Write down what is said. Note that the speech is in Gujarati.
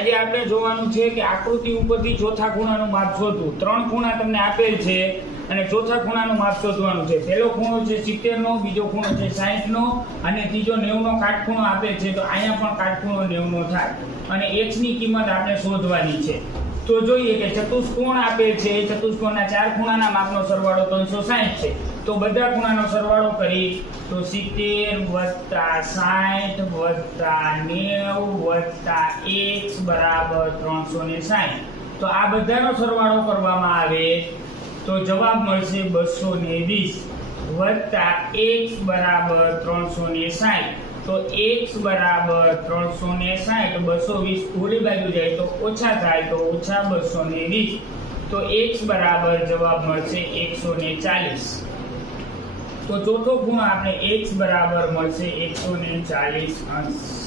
આજે આપણે જોવાનું છે કે આકૃતિ ઉપરથી ચોથા ખૂણાનું માપ શોધવું. ત્રણ ખૂણા તમને આપેલ છે અને ચોથા ખૂણાનું માપ શોધવાનું છે. પહેલો ખૂણો છે 70 નો, બીજો ખૂણો છે 60 નો અને ત્રીજો 90 નો કાટખૂણો આપેલ છે. તો અહીંયા પણ કાટખૂણો 90 નો થાય અને x ની કિંમત આપણે શોધવાની છે. તો જોઈએ કે ચતુષ્કોણ આપેલ છે. ચતુષ્કોણના ચાર ખૂણાના માપનો સરવાળો 360 છે. તો બધા ખૂણાનો સરવાળો કરી તો 70 + 60 + 90 + x બરાબર 360. તો આ બધાનો સરવાળો કરવામાં આવે તો જવાબ મળશે 220 + x બરાબર 360. તો x બરાબર 360, 220 થોડી બાજુ જાય તો ઓછા થાય તો ઓછા 220. તો x બરાબર જવાબ મળશે 140. તો ચોથો ખૂણો આપણે x બરાબર મળશે 140 અંશ.